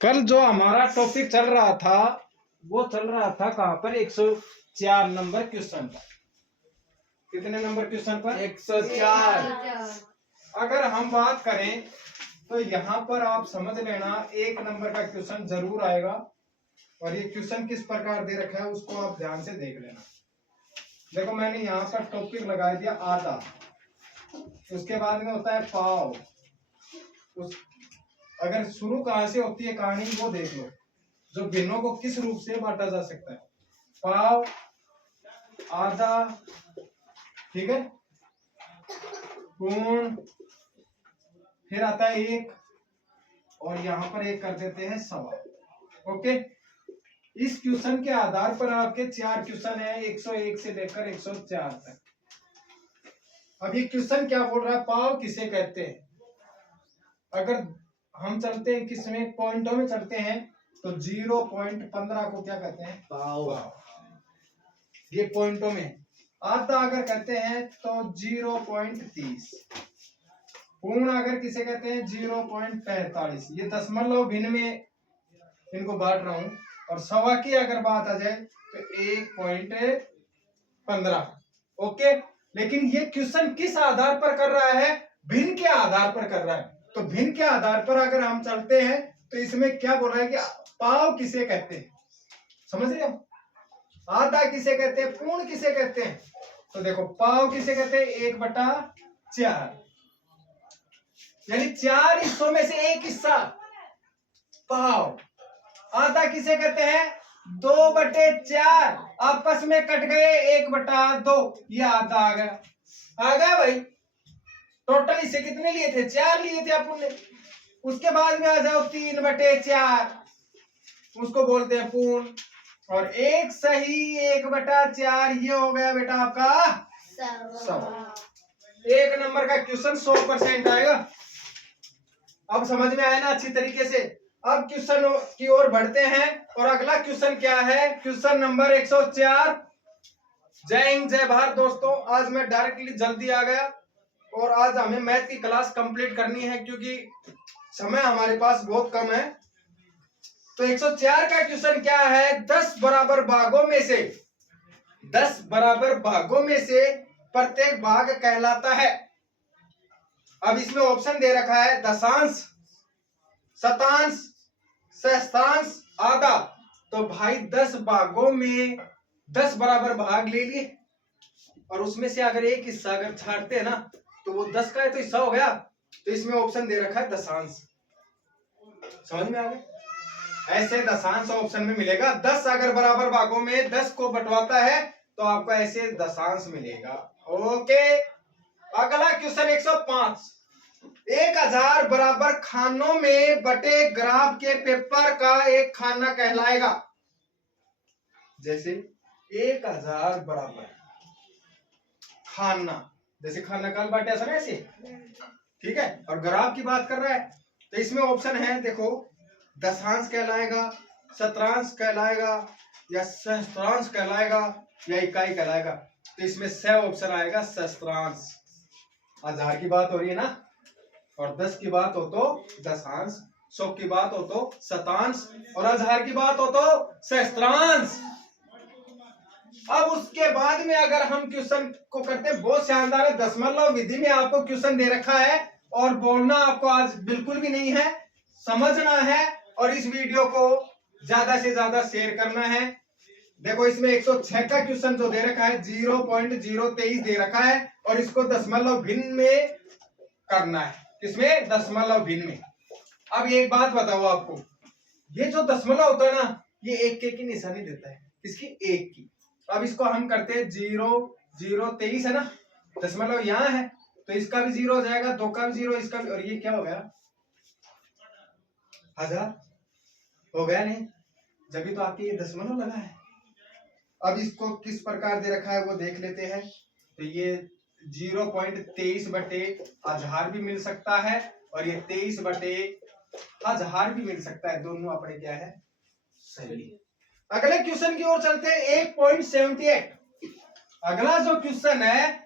कल जो हमारा टॉपिक चल रहा था वो चल रहा था कहाँ पर 104 नंबर क्वेश्चन पर। कितने नंबर क्वेश्चन पर? 104। अगर हम बात करें तो यहाँ पर आप समझ लेना एक नंबर का क्वेश्चन जरूर आएगा और ये क्वेश्चन किस प्रकार दे रखा है उसको आप ध्यान से देख लेना। देखो मैंने यहाँ पर टॉपिक लगा दिया आधा, उसके बाद में होता है पाव। उस अगर शुरू कहाँ से होती है कहानी वो देख लो, जो भिन्नों को किस रूप से बांटा जा सकता है। पाव, आधा, ठीक है, पूर्ण, फिर आता है एक और यहाँ पर एक कर देते हैं सवा। ओके, इस क्वेश्चन के आधार पर आपके 4 क्वेश्चन है 101 से लेकर 104 तक। अब ये क्वेश्चन क्या बोल रहा है, पाव किसे कहते हैं। अगर हम चलते हैं किसमें, पॉइंटों में चलते हैं तो 0.15 को क्या कहते हैं, पाव। ये पॉइंटों में। आधा अगर कहते हैं तो 0.30। पूर्ण अगर किसे कहते हैं 0.45। ये दशमलव भिन्न में इनको बांट रहा हूं। और सवा की अगर बात आ जाए तो 1.15। ओके, लेकिन ये क्वेश्चन किस आधार पर कर रहा है, भिन्न के आधार पर कर रहा है। तो भिन्न के आधार पर अगर हम चलते हैं तो इसमें क्या बोल रहा है कि पाव किसे कहते हैं, समझ रहे हो। आधा किसे कहते हैं, पूर्ण किसे कहते हैं। तो देखो पाव किसे कहते हैं 1/4, यानी 4 हिस्सों में से एक हिस्सा पाव। आधा किसे कहते हैं 2/4, आपस में कट गए 1/2, ये आधा आ गया भाई। टोटल इसे कितने लिए थे, 4 लिए थे अपन ने। उसके बाद में आ जाओ 3/4, उसको बोलते हैं पूर्ण। और एक सही 1/4, ये हो गया बेटा आपका सवा। एक नंबर का क्वेश्चन 100% आएगा। अब समझ में आया ना अच्छी तरीके से। अब क्वेश्चन की ओर बढ़ते हैं और अगला क्वेश्चन क्या है, क्वेश्चन नंबर 104। जय हिंद जय भारत दोस्तों। आज मैं डायरेक्टली जल्दी आ गया और आज हमें मैथ की क्लास कंप्लीट करनी है क्योंकि समय हमारे पास बहुत कम है। तो 104 का क्वेश्चन क्या है, 10 बराबर भागों में से प्रत्येक भाग कहलाता है। अब इसमें ऑप्शन दे रखा है दशांश, शतांश, सहस्त्रांश, आधा। तो भाई 10 भागों में 10 बराबर भाग ले लिए और उसमें से अगर एक हिस्सा अगर छाटते हैं ना तो वो 10 का है तो हिस्सा हो गया। तो इसमें ऑप्शन दे रखा है दशांश। समझ में आ गया, ऐसे दशांश ऑप्शन में मिलेगा। 10 अगर बराबर भागों में 10 को बंटवाता है तो आपको ऐसे दशांश मिलेगा। ओके, अगला क्वेश्चन 105। 1000 बराबर खानों में बटे ग्राफ के पेपर का एक खाना कहलाएगा। जैसे 1000 बराबर खाना, जैसे खाना कल बांटे ऐसा ना ऐसे, ठीक है। और ग्राफ की बात कर रहा है तो इसमें ऑप्शन है देखो, दशांश कहलाएगा, शतांश कहलाएगा, या सहस्त्रांश कहलाएगा, या इकाई कहलाएगा। तो इसमें सह ऑप्शन आएगा, सहस्त्रांश। 1000 की बात हो रही है ना, और 10 की बात हो तो दशांश, 100 की बात हो तो शतांश, और 1000 की बात हो तो सहस्त्रांश। अब उसके बाद में अगर हम क्वेश्चन को करते हैं, बहुत शानदार है। दशमलव विधि में आपको क्वेश्चन दे रखा है और बोलना आपको आज बिल्कुल भी नहीं है, समझना है और इस वीडियो को ज्यादा से ज्यादा शेयर करना है। देखो इसमें 106 का क्वेश्चन जो दे रखा है 0.023 दे रखा है और इसको दशमलव भिन्न में करना है। किसमें, दशमलव भिन्न में। अब एक बात बताओ आपको, ये जो दशमलव होता है ना ये एक के की निशानी देता है, किसकी, एक की। अब इसको हम करते हैं 0.023 है ना, दशमलव यहाँ है तो इसका भी 0 हो जाएगा, 2 का भी 0, इसका भी, और ये क्या हो गया 1000 हो गया नहीं, जब भी तो आपके ये दशमलव लगा है। अब इसको किस प्रकार दे रखा है वो देख लेते हैं। तो ये 0.23 बटे 1000 भी मिल सकता है और ये 23 बटे 1000 भी मिल सकता है, दोनों अपने क्या है, सही। अगले क्वेश्चन की ओर चलते हैं 1.78। अगला जो क्वेश्चन है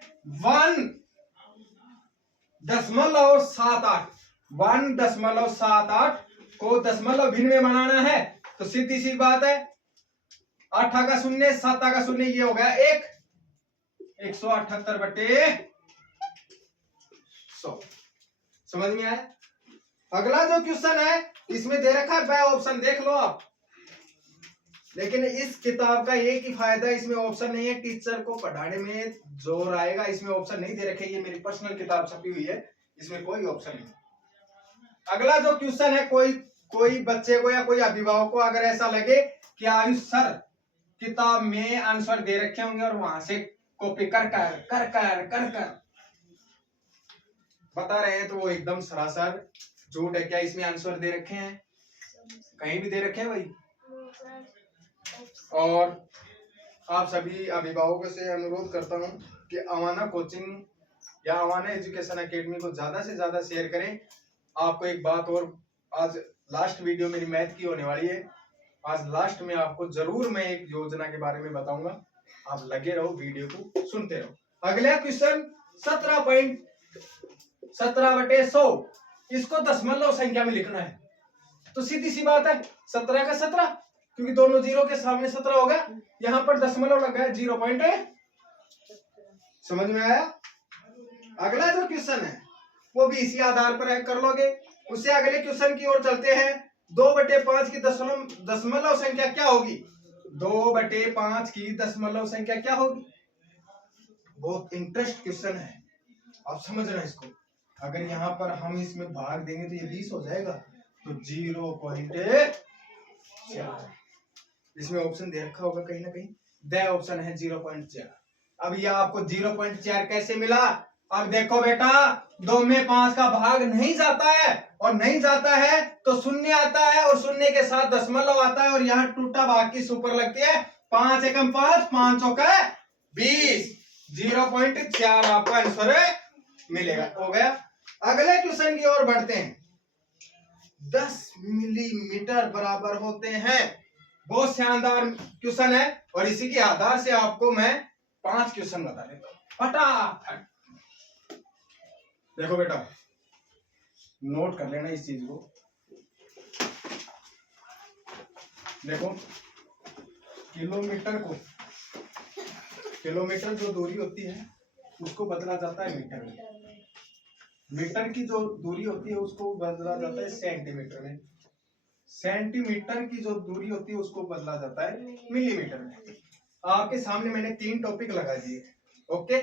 1.78 1.78 को दशमलव भिन्न में बनाना है तो सीधी सी बात है 8 का शून्य 7 का शून्य, ये हो गया 178 बटे 100। समझ में आया? अगला जो क्वेश्चन है इसमें दे रखा है ऑप्शन, देख लो आप। लेकिन इस किताब का एक ही फायदा, इसमें ऑप्शन नहीं है। टीचर को पढ़ाने में जोर आएगा, इसमें ऑप्शन नहीं दे रखे। ये मेरी पर्सनल किताब छपी हुई है, इसमें कोई ऑप्शन नहीं। अगला जो क्वेश्चन है, कोई बच्चे को या कोई अभिभावक को अगर ऐसा लगे कि आयुष सर किताब में आंसर दे रखे होंगे और वहां से कॉपी कर बता रहे हैं, तो वो एकदम सरासर झूठ है। क्या इसमें आंसर दे रखे हैं? कहीं भी दे रखे हैं भाई? और आप सभी अभिभावकों से अनुरोध करता हूं कि अवाना कोचिंग या अवाना एजुकेशन एकेडमी को ज्यादा से ज्यादा शेयर करें। आपको एक बात और, आज लास्ट वीडियो मेरी मैथ की होने वाली है। आज लास्ट में आपको जरूर मैं एक योजना के बारे में बताऊंगा। आप लगे रहो, वीडियो को सुनते रहो। अगला क्वेश्चन 17/100, इसको दशमलव संख्या में लिखना है। तो सीधी सी बात है 17 का 17, क्योंकि दोनों जीरो के सामने 17 होगा, यहां पर दशमलव लगा है 0. समझ में आया? अगला जो क्वेश्चन है वो भी इसी आधार पर है, कर लोगे। उससे अगले क्वेश्चन की ओर चलते हैं। 2/5 की दशमलव संख्या क्या होगी? 2/5 की दशमलव संख्या क्या होगी? बहुत इंटरेस्ट क्वेश्चन है, आप समझना इसको। अगर यहाँ पर हम इसमें भाग देंगे तो ये 20 हो जाएगा, तो 0.4। इसमें ऑप्शन दे रखा होगा कहीं ना कहीं, द ऑप्शन है 0.4। अब ये आपको 0.4 कैसे मिला? अब देखो बेटा, 2 में 5 का भाग नहीं जाता है, और नहीं जाता है तो शून्य आता है, और शून्य के साथ दशमलव आता है, और यहाँ टूटा भाग की सुपर लगती है। 5 एकम 5, 5 चौका 20, 0.4 आपका आंसर मिलेगा। हो गया। अगले क्वेश्चन की ओर बढ़ते हैं। 10 मिलीमीटर बराबर होते हैं। बहुत शानदार क्वेश्चन है, और इसी के आधार से आपको मैं 5 क्वेश्चन बता देता हूं फटाफट। देखो बेटा, नोट कर लेना इस चीज को। देखो, किलोमीटर जो दूरी होती है उसको बदला जाता है मीटर में। मीटर की जो दूरी होती है उसको बदला जाता है सेंटीमीटर में। सेंटीमीटर की जो दूरी होती है उसको बदला जाता है मिलीमीटर में। आपके सामने मैंने 3 टॉपिक लगा दिए। ओके,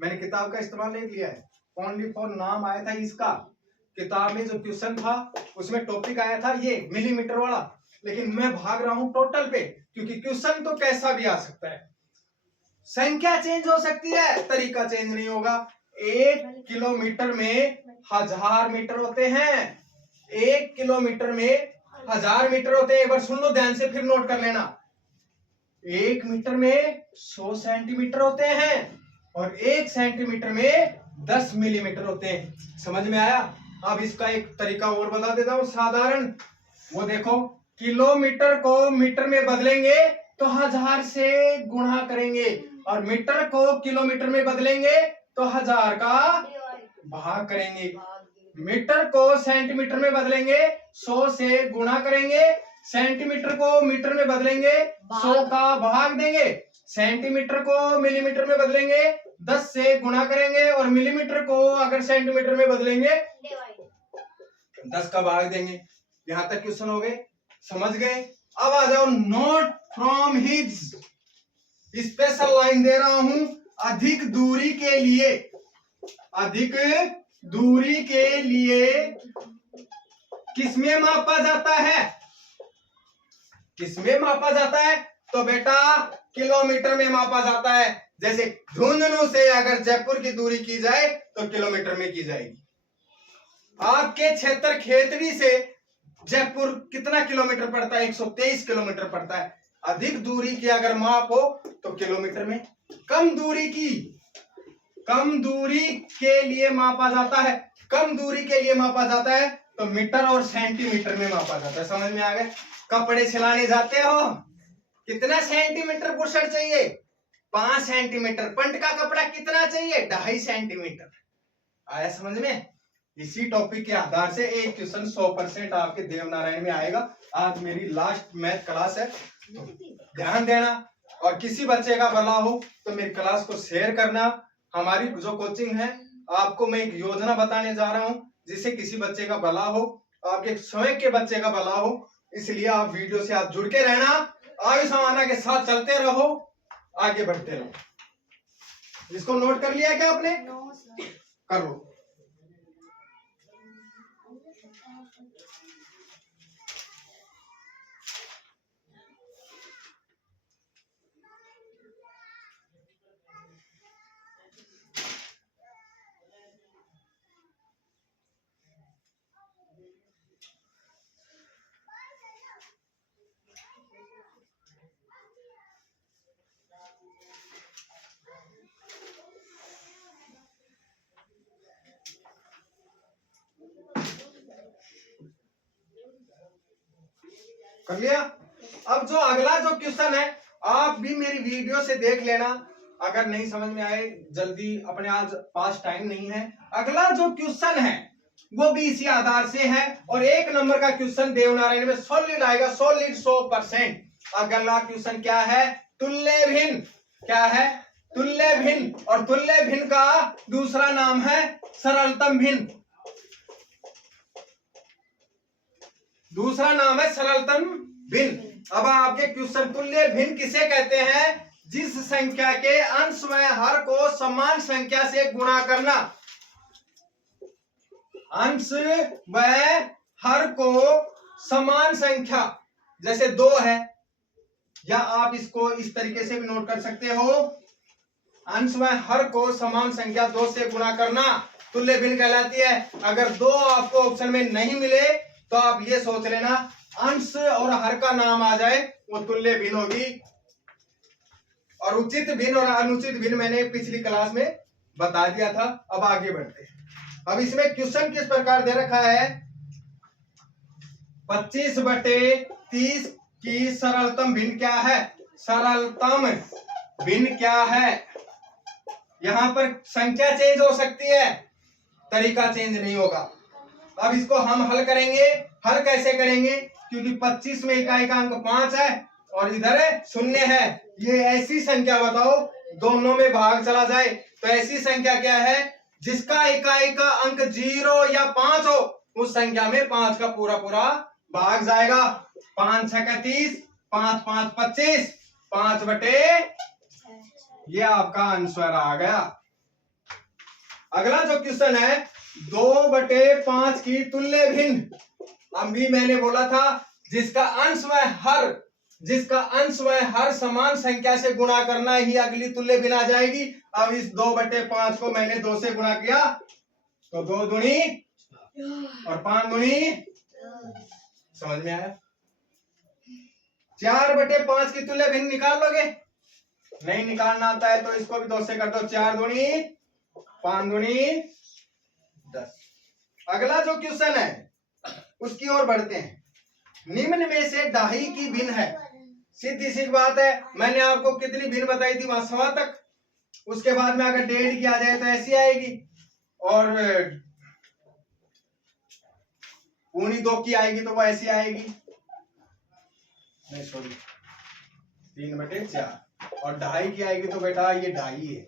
मैंने किताब का इस्तेमाल नहीं किया है, ओनली फॉर नाम आया था इसका। किताब में जो क्वेश्चन था उसमें टॉपिक आया था ये मिलीमीटर वाला, लेकिन मैं भाग रहा हूं टोटल पे, क्योंकि क्वेश्चन तो कैसा भी आ सकता है। संख्या चेंज हो सकती है, तरीका चेंज नहीं होगा। 1 किलोमीटर में 1000 मीटर होते हैं। 1 किलोमीटर में 1000 मीटर होते हैं। एक बार सुन लो ध्यान से, फिर नोट कर लेना। 1 मीटर में 100 सेंटीमीटर होते हैं, और 1 सेंटीमीटर में 10 मिलीमीटर होते हैं। समझ में आया? अब इसका एक तरीका और बता देता हूं साधारण। वो देखो, किलोमीटर को मीटर में बदलेंगे तो 1000 से गुणा करेंगे, और मीटर को किलोमीटर में बदलेंगे तो 1000 का भाग करेंगे। मीटर को सेंटीमीटर में बदलेंगे 100 से गुणा करेंगे, सेंटीमीटर को मीटर में बदलेंगे 100 का भाग देंगे, सेंटीमीटर को मिलीमीटर में बदलेंगे 10 से गुणा करेंगे, और मिलीमीटर को अगर सेंटीमीटर में बदलेंगे 10 का भाग देंगे। यहां तक क्वेश्चन हो गए, समझ गए? अब आ जाओ, note from his special line दे रहा हूं। अधिक दूरी के लिए किसमें मापा जाता है? किसमें मापा जाता है? तो बेटा किलोमीटर में मापा जाता है। जैसे झुंझुनू से अगर जयपुर की दूरी की जाए तो किलोमीटर में की जाएगी। आपके क्षेत्र खेतड़ी से जयपुर कितना किलोमीटर पड़ता है? 123 किलोमीटर पड़ता है। अधिक दूरी की अगर माप हो तो किलोमीटर में, कम दूरी के लिए मापा जाता है। कम दूरी के लिए मापा जाता है तो मीटर और सेंटीमीटर में मापा जाता है। समझ में आ गया? कपड़े सिलाने जाते हो, कितना सेंटीमीटर बुशर्ट चाहिए? 5 सेंटीमीटर। पंट का कपड़ा कितना चाहिए? 2.5 सेंटीमीटर। आया समझ में? इसी टॉपिक के आधार से एक क्वेश्चन 100% आपके देवनारायण में आएगा। आज मेरी लास्ट मैथ क्लास है, तो ध्यान देना। और किसी बच्चे का भला हो तो मेरी क्लास को शेयर करना। हमारी जो कोचिंग है, आपको मैं एक योजना बताने जा रहा हूं जिससे किसी बच्चे का भला हो, आपके स्वयं के बच्चे का भला हो। इसलिए आप वीडियो से आप जुड़ के रहना, आयु समाना के साथ चलते रहो, आगे बढ़ते रहो। इसको नोट कर लिया क्या आपने? कर लो। कर लिया? अब जो अगला जो क्वेश्चन है, आप भी मेरी वीडियो से देख लेना। अगर नहीं समझ में आए जल्दी, अपने आज पास टाइम नहीं है। अगला जो क्वेश्चन है वो भी इसी आधार से है, और 1 नंबर का क्वेश्चन देवनारायण में सॉलिड आएगा, सॉलिड 100%। अगला क्वेश्चन क्या है? तुल्य भिन्न। क्या है? तुल्य भिन्न। और तुल्य भिन्न का दूसरा नाम है सरलतम भिन्न। दूसरा नाम है सरलतम भिन्न। अब आपके क्वेश्चन, तुल्य भिन्न किसे कहते हैं? जिस संख्या के अंश व हर को समान संख्या से गुणा करना। अंश व हर को समान संख्या, जैसे 2 है, या आप इसको इस तरीके से भी नोट कर सकते हो, अंश व हर को समान संख्या 2 से गुणा करना तुल्य भिन्न कहलाती है। अगर 2 आपको ऑप्शन में नहीं मिले तो आप ये सोच लेना, अंश और हर का नाम आ जाए वो तुल्य भिन्न होगी। और उचित भिन्न और अनुचित भिन्न मैंने पिछली क्लास में बता दिया था। अब आगे बढ़ते हैं। अब इसमें क्वेश्चन किस प्रकार दे रखा है? 25/30 की सरलतम भिन्न क्या है? सरलतम भिन्न क्या है? यहां पर संख्या चेंज हो सकती है, तरीका चेंज नहीं होगा। अब इसको हम हल करेंगे। हल कैसे करेंगे? क्योंकि 25 में इकाई का अंक 5 है और इधर 0 है। ये ऐसी संख्या बताओ दोनों में भाग चला जाए, तो ऐसी संख्या क्या है जिसका इकाई का अंक 0 या 5 हो, उस संख्या में 5 का पूरा पूरा भाग जाएगा। 5 6 30, 5 5 25, 5/, ये आपका आंसर आ गया। अगला जो क्वेश्चन है 2/5 की तुल्य भिन्न। अभी मैंने बोला था जिसका अंश व हर समान संख्या से गुणा करना ही अगली तुल्य भिन्न आ जाएगी। अब इस 2/5 को मैंने 2 से गुणा किया तो 2 दूनी और 5 दूनी, समझ में आया? 4/5 की तुल्य भिन्न निकाल लोगे? नहीं निकालना आता है तो इसको भी 2 से कर दो। 4 दूनी 5 दूनी 10। अगला जो क्वेश्चन है उसकी ओर बढ़ते हैं। निम्न में से डाही की भिन्न है। सीधी सी बात है, मैंने आपको कितनी भिन्न बताई थी? 100 तक। उसके बाद में अगर 1.5 की आ जाए तो ऐसी आएगी, और पूनी 2 की आएगी तो वो ऐसी आएगी। नहीं सॉरी, 3/4। और 2.5 की आएगी तो बेटा ये 2.5 है।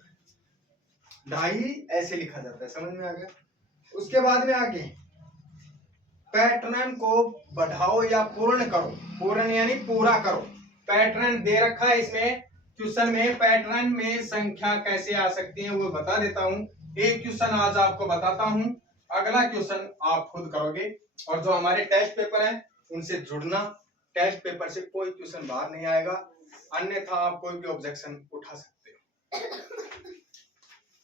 2.5 ऐसे लिखा जाता है, समझ में आ गया? उसके बाद में आगे पैटर्न को बढ़ाओ या पूर्ण करो। पूर्ण यानी पूरा करो। पैटर्न दे रखा है इसमें क्वेश्चन में। पैटर्न में संख्या कैसे आ सकती है वो बता देता हूं। एक क्वेश्चन आज आपको बताता हूं, अगला क्वेश्चन आप खुद करोगे। और जो हमारे टेस्ट पेपर हैं उनसे जुड़ना। टेस्ट पेपर से कोई क्वेश्चन बाहर नहीं आएगा, अन्यथा आप कोई भी ऑब्जेक्शन उठा सकते हो।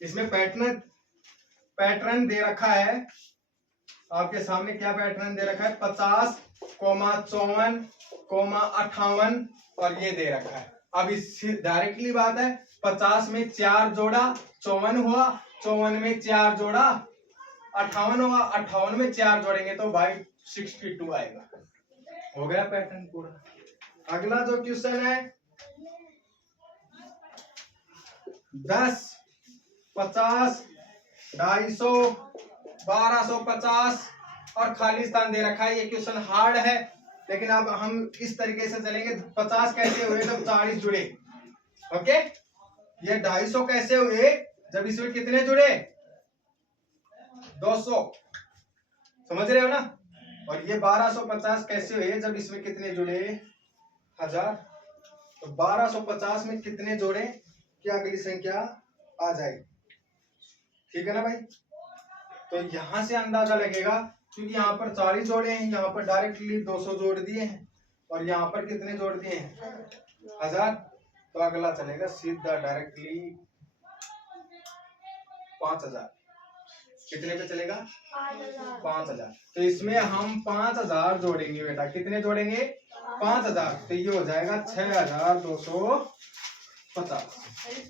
इसमेम पैटर्न दे रखा है आपके सामने। क्या पैटर्न दे रखा है? 50, 54, 58 और ये दे रखा है। अब इससे डायरेक्टली बात है, 50 में 4 जोड़ा 54 हुआ, 54 में 4 जोड़ा 58 हुआ, 58 में 4 जोड़ेंगे तो भाई 62 आएगा। हो गया पैटर्न पूरा। अगला जो क्वेश्चन है 10, 50, 250, 1250 और खाली स्थान दे रखा है। ये क्वेश्चन हार्ड है, लेकिन अब हम इस तरीके से चलेंगे। 50 कैसे हुए जब 40 जुड़े, ओके। ये 250 कैसे हुए जब इसमें कितने जुड़े, 200, समझ रहे हो ना। और ये 1250 कैसे हुए जब इसमें कितने जुड़े, 1000। तो 1250 में कितने जोड़े कि अगली संख्या आ जाएगी, ठीक है ना भाई। तो यहां से अंदाजा लगेगा, क्योंकि यहाँ पर 40 जोड़े हैं, यहाँ पर डायरेक्टली 200 जोड़ दिए हैं, और यहाँ पर कितने जोड़ दिए हैं, 1000। तो अगला चलेगा सीधा डायरेक्टली 5000। कितने पे चलेगा, 5000। तो इसमें हम 5000 जोड़ेंगे बेटा। कितने जोड़ेंगे, 5000। तो ये हो जाएगा 6250। कौन सा, 10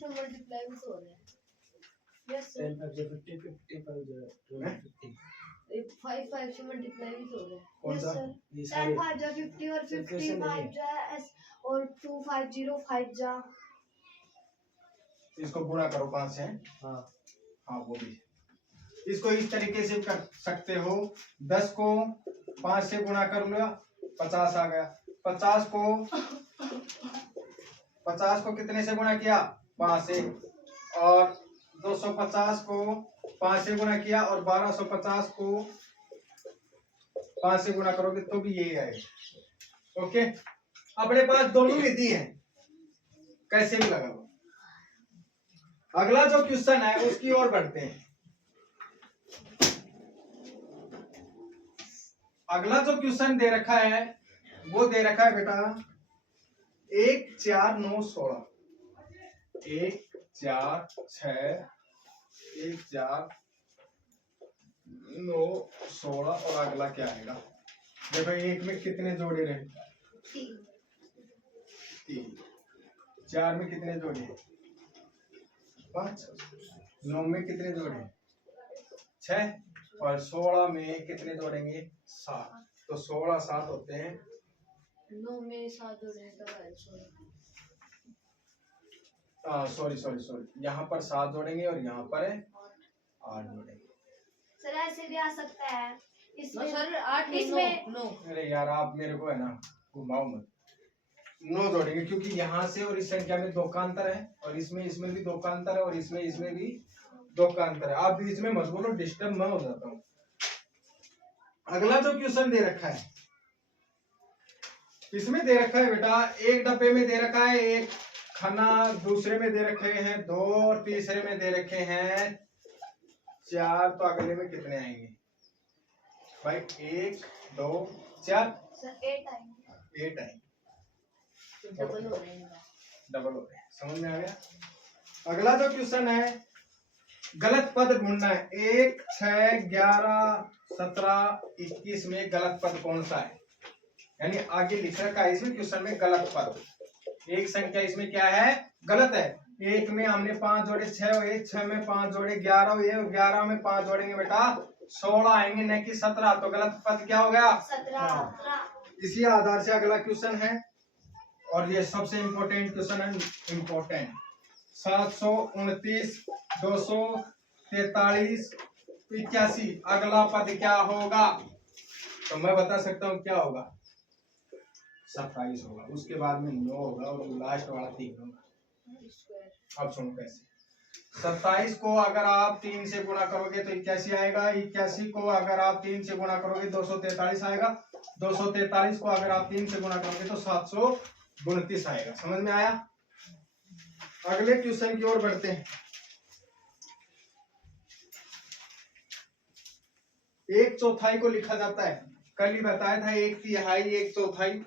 5 जा 50 और 50 5 जा और 2 5 0 5 जा। इसको गुणा करो 5 से। हाँ वो भी। इसको इस तरीके से कर सकते हो, 10 को 5 से गुणा कर लो, 50 आ गया। 50 को कितने से गुणा किया, 5 से। और 250 को 5 से गुणा किया, और 1250 को 5 से गुणा करोगे तो भी यही आएगा, ओके। अपने पास दोनों विधि है, कैसे भी लगाओ। अगला जो क्वेश्चन है उसकी ओर बढ़ते हैं। अगला जो क्वेश्चन दे रखा है वो दे रखा है बेटा 1 4 9 16। 1 4 6 1 4 9 16। और अगला क्या आएगा, देखो एक में कितने जोड़े रहे, 3। 4 में कितने जोड़े, 5। 9 में कितने जोड़े, 6। और 16 में कितने जोड़ेंगे, 7। तो 16 7 होते हैं, 9 में 7 जोड़ेगा, सॉरी यहाँ पर 7 जोड़ेंगे और यहाँ पर 8 जोड़ेंगे। सर ऐसे भी आ सकता है इसमें, सर 8 इसमें 9। अरे यार आप मेरे को है ना घुमाओ मत। 9 जोड़ेंगे क्योंकि यहाँ से और इस संख्या में 2 का अंतर है, और इसमें भी 2 का अंतर है, और इसमें भी 2 का अंतर है। आप बीच में मत बोलो, डिस्टर्ब मैं हो जाता हूँ। अगला जो क्वेश्चन दे रखा है, इसमें दे रखा है बेटा, एक डब्बे में दे रखा है 1 खाना, दूसरे में दे रखे हैं 2, और तीसरे में दे रखे हैं 4। तो अगले में कितने आएंगे भाई, 1 2 4, सर 8 आएंगे। 8 आएंगे, डबल हो रहे हैं। डबल हो रहे हैं, समझ में आ गया। अगला जो क्वेश्चन है, गलत पद ढूंढना है। 1 6 11 17 21 में गलत पद कौन सा है, यानी आगे लिख रखा है इसमें क्वेश्चन में गलत पद। एक संख्या इसमें क्या है, गलत है। 1 में हमने 5 जोड़े 6 हुए, 6 में 5 जोड़े 11 हुए, 11 में 5 जोड़ेंगे बेटा 16 आएंगे, न कि 17। तो गलत पद क्या हो गया, 17। इसी आधार से अगला क्वेश्चन है, और ये सबसे इंपॉर्टेंट क्वेश्चन है, इंपॉर्टेंट। 729 243 81, अगला पद क्या होगा। तो मैं बता सकता हूँ क्या होगा, 27 होगा, उसके बाद में 9 होगा, और लास्ट वाला 3 होगा। अब सुनो कैसे। 27 को अगर आप 3 से गुणा करोगे तो 81 आएगा। 81 को अगर आप 3 से गुणा करोगे 243 आएगा। 243 को अगर आप 3 से गुणा करोगे तो 729 आएगा। समझ में आया। अगले क्वेश्चन की ओर बढ़ते हैं। 1/4 को लिखा जाता है, कल ही बताया था, 1/3 1/4,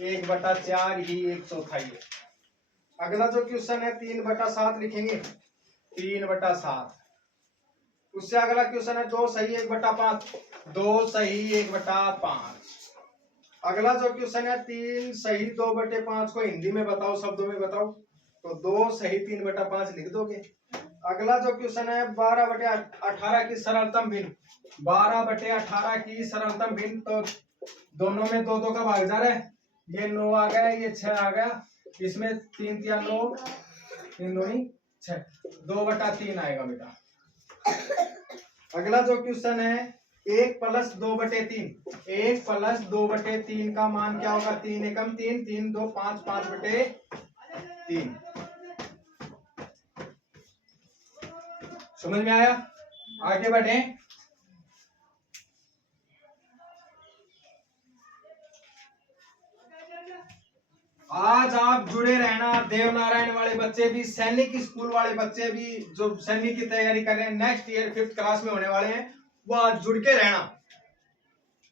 1/4 ही 1/4 है। अगला जो क्वेश्चन है 3/7 लिखेंगे, 3/7। उससे अगला क्वेश्चन है 2 सही 1/5, 2 सही 1/5। अगला जो क्वेश्चन है 3 सही 2/5 को हिंदी में बताओ, शब्दों में बताओ, तो 2 सही 3/5 लिख दोगे। अगला जो क्वेश्चन है 12/18 की सरलतम भिन्न, 12/18 की सरलतम भिन्न, तो दोनों में 2 2 का भाग जा रहा है, ये 9 आ गया, ये 6 आ गया, इसमें 3 3 9, 3 2 6, 2/3 आएगा बेटा। अगला जो क्वेश्चन है 1 + 2/3। 1 + 2/3 का मान क्या होगा? 3 एकम 3, 3 2 5, 5/3। समझ में आया? आगे बढ़े। आज आप जुड़े रहना, देवनारायण वाले बच्चे भी, सैनिक स्कूल वाले बच्चे भी जो सैनिक की तैयारी कर रहे हैं, नेक्स्ट ईयर 5th क्लास में होने वाले हैं, वो आज जुड़ के रहना,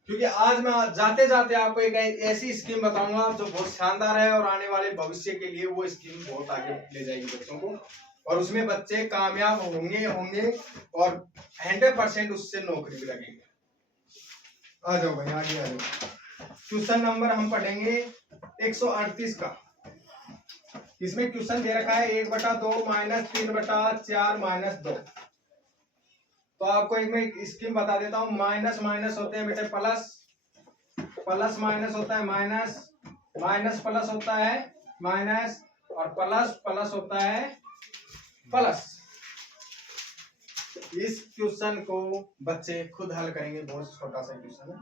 क्योंकि आज मैं जाते जाते आपको एक ऐसी स्कीम बताऊंगा जो बहुत शानदार है और आने वाले भविष्य के लिए वो स्कीम बहुत आगे ले जाएगी बच्चों को, और उसमें बच्चे कामयाब होंगे और 100% उससे नौकरी भी लगेगी। आ जाओ भाई, आगे आ जाओ। क्वेश्चन नंबर हम पढ़ेंगे 138 का। इसमें क्वेश्चन दे रखा है 1/2 - 3/4 - 2। तो आपको एक मैं स्कीम बता देता हूँ। माइनस माइनस होते हैं बेटे प्लस, प्लस माइनस होता है माइनस, माइनस प्लस होता है माइनस, और प्लस प्लस होता है प्लस। इस क्वेश्चन को बच्चे खुद हल करेंगे, बहुत छोटा सा क्वेश्चन है।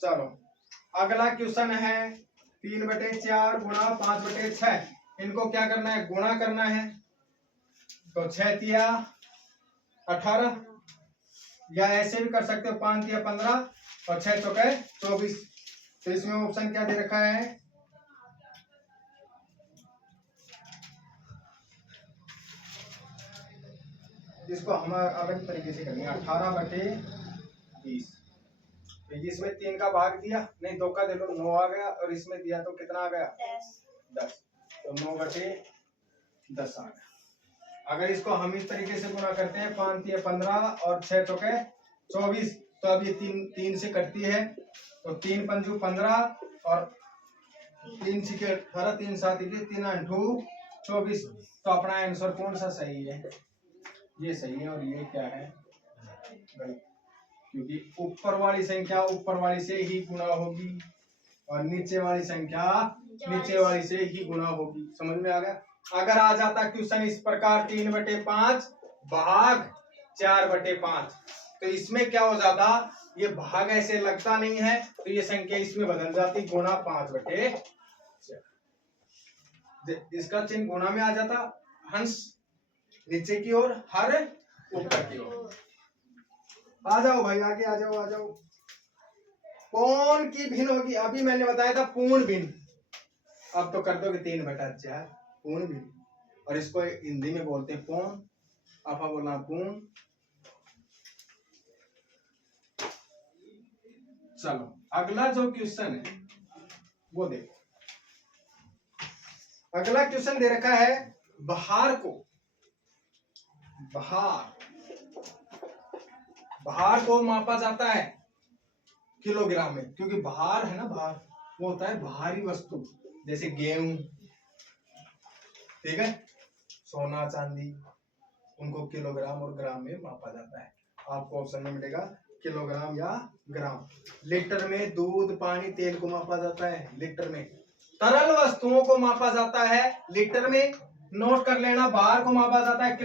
चलो अगला क्वेश्चन है 3/4 गुणा 5/6। इनको क्या करना है? गुणा करना है। तो 6 तिया 18, या ऐसे भी कर सकते हो 5 तिया 15 और 6 चौके 24। तो इसमें ऑप्शन क्या दे रखा है? इसको हम अलग तरीके से करेंगे। 18/20। तो इसमें 3 का भाग दिया, नहीं 2 का दे लो, 9 आ गया, और इसमें दिया तो कितना आ गया? 10। तो 9/10 आ गया। अगर इसको हम इस तरीके से गुणा करते हैं, 5 तिया 15 और 6 चौके 24, तो अब ये 3 से कटती है, तो 3 पंजू 15 और 3 छीके 18, 3 7 3 8 24। तो अपना आंसर कौन सा सही है? ये सही है, और ये क्या है? गलत। क्योंकि ऊपर वाली संख्या ऊपर वाली से ही गुणा होगी और नीचे वाली संख्या नीचे वाली से ही गुणा होगी। समझ में आ गया? अगर आ जाता क्वेश्चन इस प्रकार 3/5 भाग 4/5, तो इसमें क्या हो जाता? ये भाग ऐसे लगता नहीं है, तो ये संख्या इसमें बदल जाती गुणा 5/4। इसका चिन्ह गुणा में आ जाता, हंस नीचे की ओर, हर ऊपर की ओर। आ जाओ भाई, आगे आ जाओ, आ जाओ। कौन की भिन्न होगी? अभी मैंने बताया था पूर्ण भिन्न, अब तो कर दोगे 3/4 पूर्ण भिन्न, और इसको हिंदी में बोलते हैं पूर्ण। आपा बोलना पूर्ण। चलो अगला जो क्वेश्चन है वो देखो। अगला क्वेश्चन दे रखा है भार को, भार को मापा जाता है किलोग्राम में, क्योंकि भार है ना, भार वो होता है भारी वस्तु, जैसे गेहूं, ठीक है, सोना चांदी, उनको किलोग्राम और ग्राम में मापा जाता है। आपको ऑप्शन में मिलेगा किलोग्राम या ग्राम। लीटर में दूध पानी तेल को मापा जाता है लीटर में। तरल वस्तुओं को मापा जाता है लीटर में। नोट कर लेना, भार को मापा जाता है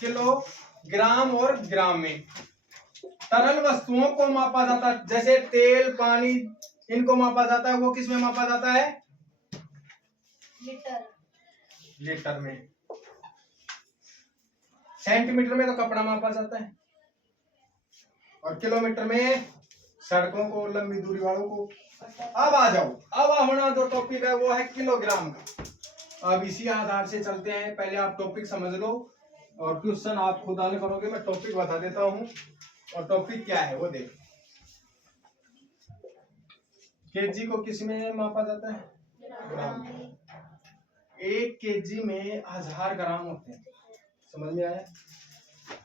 किलोग्राम और ग्राम में। तरल वस्तुओं को मापा जाता है, जैसे तेल पानी, इनको मापा जाता है, वो किस में मापा जाता है? लीटर में। सेंटीमीटर में तो कपड़ा मापा जाता है, और किलोमीटर में सड़कों को, लंबी दूरी वालों को। अब आ जाओ, अब होना जो टॉपिक है वो है किलोग्राम का। अब इसी आधार से चलते हैं। पहले आप टॉपिक समझ लो और क्वेश्चन आप खुद हल करोगे। मैं टॉपिक बता देता हूँ, और टॉपिक क्या है वो देखो। केजी को किस में मापा जाता है? ग्राम। 1 केजी में 1000 ग्राम होते हैं। समझ में आया?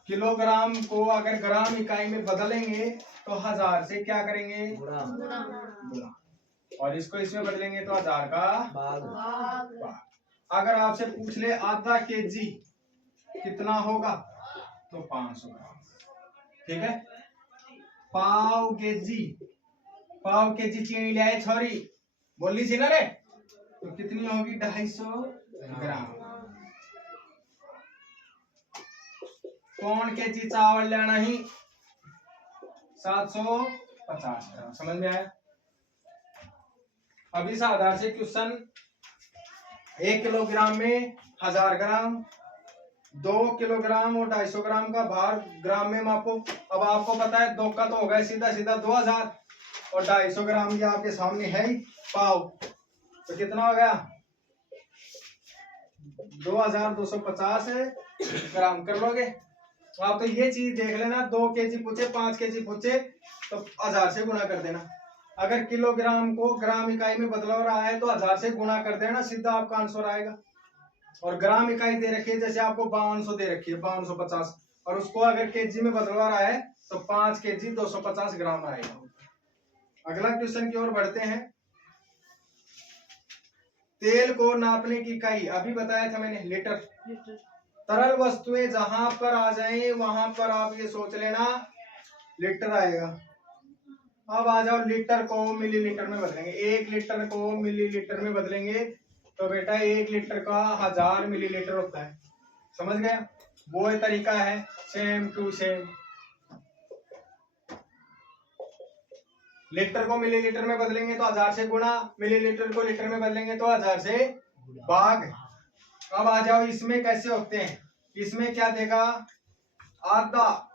किलोग्राम को अगर ग्राम इकाई में बदलेंगे तो 1000 से क्या करेंगे? गुणा। और इसको इसमें बदलेंगे तो 1000 का भाग। अगर आपसे पूछ ले आधा केजी कितना होगा, तो 500 ग्राम, ठीक है। पाव केजी चीनी ले छोरी, बोली थी ना रे, तो कितनी होगी? 250 ग्राम। कौन के जी चावल लेना ही 750 ग्राम। समझ में आया? अब इस आधार से क्वेश्चन 1 किलोग्राम में 1000 ग्राम, 2 किलोग्राम और 250 ग्राम का भार ग्राम में मापो। अब आपको पता है 2 का तो हो गया सीधा सीधा 2000 और 250 ग्राम ये आपके सामने है ही पाव, तो कितना हो गया 2250 ग्राम। कर लोगे आप? तो ये चीज देख लेना, 2 केजी पूछे 5 केजी पूछे तो 1000 से गुणा कर देना। अगर किलोग्राम को ग्राम इकाई में बदला रहा है तो 1000 से गुणा कर देना, सीधा आपका आंसर आएगा। और ग्राम इकाई दे रखी है, जैसे आपको 5200 दे रखी है 5250, और उसको अगर केजी में बदलवा रहा है तो 5 केजी 250 ग्राम आएगा। अगला क्वेश्चन की ओर बढ़ते हैं। तेल को नापने की इकाई अभी बताया था मैंने, लीटर। तरल वस्तुएं जहां पर आ जाए वहां पर आप ये सोच लेना लीटर आएगा। अब आ जाओ, लीटर को मिलीलीटर में बदलेंगे। 1 लीटर को मिलीलीटर में बदलेंगे तो बेटा 1 लीटर का 1000 मिलीलीटर होता है। समझ गया? वो तरीका है सेम टू सेम। लीटर को मिलीलीटर में बदलेंगे तो 1000 से गुणा, मिलीलीटर को लीटर में बदलेंगे तो 1000 से भाग। अब आ जाओ, इसमें कैसे होते हैं? इसमें क्या देगा, आधा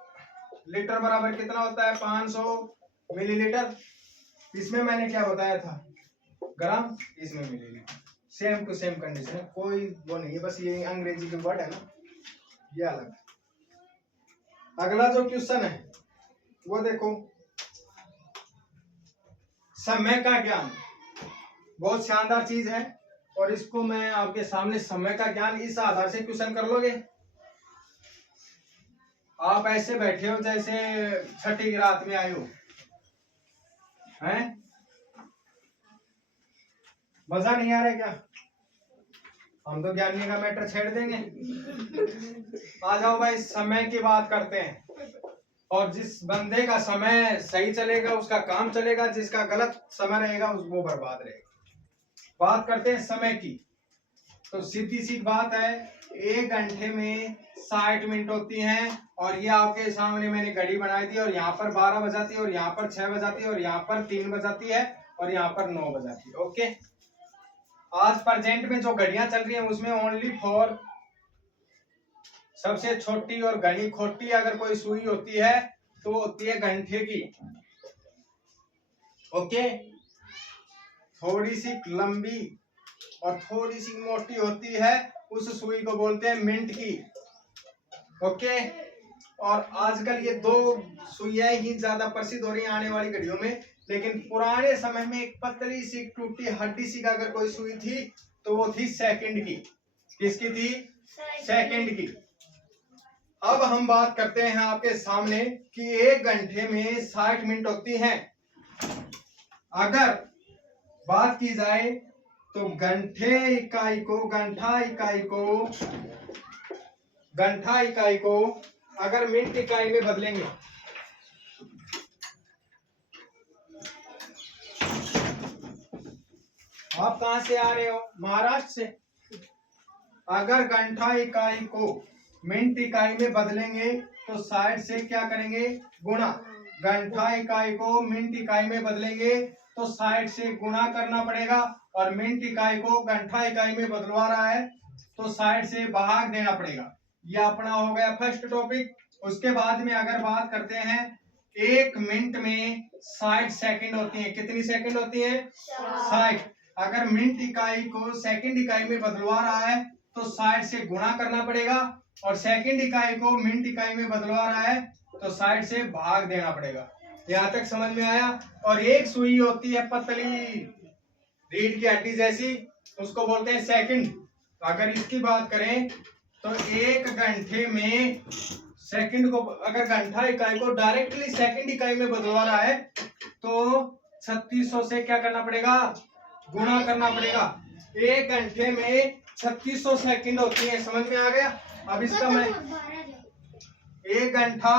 लीटर बराबर कितना होता है 500 मिलीलीटर। इसमें मैंने क्या बताया था ग्राम, इसमें millilitre. Same to same condition है, कोई वो नहीं है, बस ये अंग्रेजी के वर्ड है ना, ये अलग। अगला जो क्वेश्चन है वो देखो, समय का ज्ञान। बहुत शानदार चीज है और इसको मैं आपके सामने, समय का ज्ञान इस आधार से क्वेश्चन कर लोगे। आप ऐसे बैठे हो जैसे छठी की रात में आए हो, हैं? मजा नहीं आ रहा क्या? हम तो ज्ञानी का मैटर छेड़ देंगे। आ जाओ भाई, समय की बात करते हैं। और जिस बंदे का समय सही चलेगा उसका काम चलेगा, जिसका गलत समय रहेगा वो बर्बाद रहेगा। बात करते हैं समय की, तो सीधी सी बात है, 1 घंटे में 60 मिनट होती हैं। और ये आपके सामने मैंने घड़ी बनाई थी, और यहाँ पर 12 बजाती है, और यहाँ पर 6 बजाती है, और यहाँ पर 3 बजाती है, और यहाँ पर 9 बजाती है। ओके, आज प्रेजेंट में जो घड़ियां चल रही हैं उसमें ओनली फॉर सबसे छोटी और घनी खोटी अगर कोई सुई होती है तो होती है घंटे की। ओके, थोड़ी सी लंबी और थोड़ी सी मोटी होती है, उस सुई को बोलते हैं मिनट की। ओके, और आजकल ये 2 सुइयां ही ज्यादा प्रसिद्ध हो रही हैं आने वाली घड़ियों में, लेकिन पुराने समय में एक पतली सी टूटी हड्डी सी का अगर कोई सुई थी तो वो थी सेकंड की। किसकी थी? सेकंड की। अब हम बात करते हैं आपके सामने कि 1 घंटे में 60 मिनट होती हैं। अगर बात की जाए तो घंटा इकाई को अगर मिनट इकाई में बदलेंगे, आप कहां से आ रहे हो? महाराष्ट्र से। अगर घंटा इकाई को मिनट इकाई में बदलेंगे तो 60 से क्या करेंगे? गुणा। घंटा इकाई को मिनट इकाई में बदलेंगे तो 60 से गुणा करना पड़ेगा, और मिनट इकाई को घंटा इकाई में बदलवा रहा है तो 60 से भाग देना पड़ेगा। ये अपना हो गया फर्स्ट टॉपिक। उसके बाद में अगर बात करते हैं, 1 मिनट में 60 सेकंड होती है। कितनी सेकंड होती है? 60। अगर मिनट इकाई को सेकंड इकाई में बदलवा रहा है तो 60 से गुणा करना पड़ेगा, और सेकंड इकाई को मिनट इकाई में बदलवा रहा है तो 60 से भाग देना पड़ेगा। यहां तक समझ में आया? और एक सुई होती है पतली रीढ़ की हड्डी जैसी, उसको बोलते हैं सेकंड। अगर इसकी बात करें तो 1 घंटे में सेकंड को, अगर घंटा इकाई को डायरेक्टली सेकंड इकाई में बदलवा रहा है तो 3600 से क्या करना पड़ेगा? गुणा करना पड़ेगा। 1 घंटे में 3600 सेकंड होती है। समझ में आ गया? अब इसका मैं 1 घंटा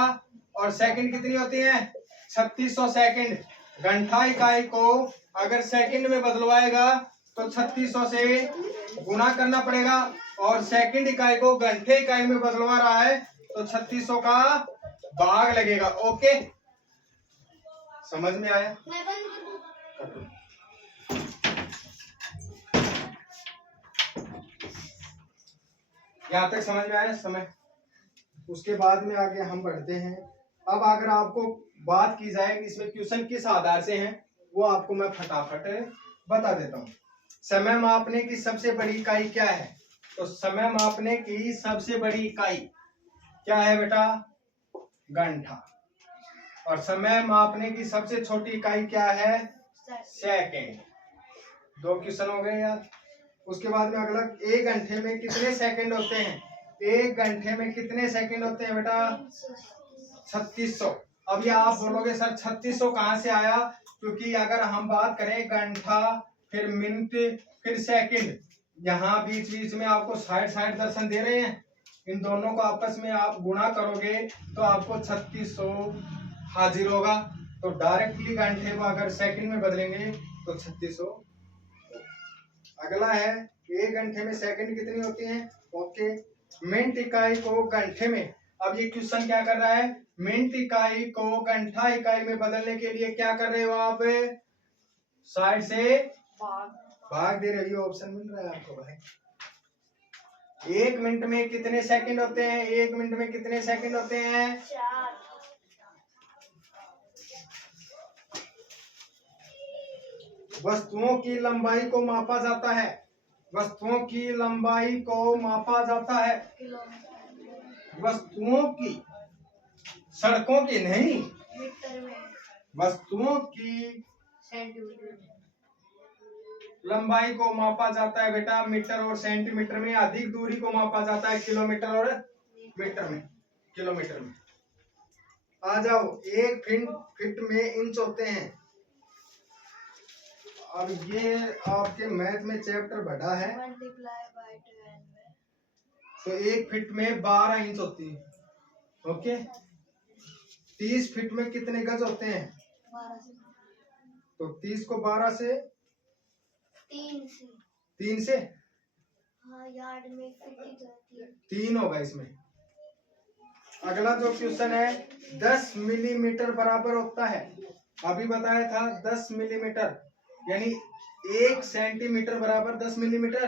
और सेकंड कितनी होती है? 3600 सेकंड। घंटा इकाई को अगर सेकंड में बदलवाएगा तो 3600 से गुणा करना पड़ेगा, और सेकंड इकाई को घंटे इकाई में बदलवा रहा है तो 3600 का भाग लगेगा। ओके, समझ में आया? मैं बंद कर दूं? यहाँ तक समझ में आया? समय उसके बाद में आगे हम बढ़ते हैं। अब अगर आपको बात की जाए कि इसमें क्वेश्चन किस आधार से हैं, वो आपको मैं फटाफट बता देता हूँ। समय मापने की सबसे बड़ी इकाई क्या है? तो समय मापने की सबसे बड़ी इकाई क्या है बेटा? घंटा। और समय मापने की सबसे छोटी इकाई क्या है? सेकंड। दो क्वेश्चन हो गए यार। उसके बाद में अगला, एक घंटे में कितने सेकंड होते हैं? एक घंटे में कितने सेकंड होते हैं बेटा? 3600। अब ये आप बोलोगे सर 3600 कहाँ से आया? क्योंकि अगर हम बात करें घंटा, फिर मिनट, फिर सेकंड, यहाँ बीच बीच में आपको 60 दर्शन दे रहे हैं। इन दोनों को आपस में आप गुणा करोगे तो आपको 3600 हाजिर होगा। तो डायरेक्टली घंटे को अगर सेकंड में बदलेंगे तो 3600। अगला है, एक घंटे में सेकंड कितनी होती है? ओके, मिनट इकाई को घंटे में, अब ये क्वेश्चन क्या कर रहा है? मिनट इकाई को घंटा इकाई में बदलने के लिए क्या कर रहे हो आप? साइड से भाग दे रहे हो। ऑप्शन मिल रहा है आपको भाई। एक मिनट में कितने सेकंड होते हैं? एक मिनट में कितने सेकंड होते हैं? 4। वस्तुओं की लंबाई को मापा जाता है। वस्तुओं की लंबाई को मापा जाता है। वस्तुओं की, सड़कों की नहीं, मीटर में, वस्तुओं की सेंटीमीटर में। लंबाई को मापा जाता है बेटा मीटर और सेंटीमीटर में। अधिक दूरी को मापा जाता है किलोमीटर और मीटर में, किलोमीटर में। आ जाओ, एक फिट में इंच होते हैं। अब ये आपके मैथ में चैप्टर बढ़ा है, मल्टीप्लाई बाय 12। तो एक फिट में 12 इंच होती है। ओके, 30 फिट में कितने गज होते हैं? 12 से। तो 30 को 12 से 3 से। 3 से हाँ, यार्ड में फिट ही जाती है। 3 होगा इसमें। अगला जो क्वेश्चन है, 10 मिलीमीटर बराबर होता है। अभी बताया था 10 मिलीमीटर, यानी 1 सेंटीमीटर बराबर 10 मिलीमीटर,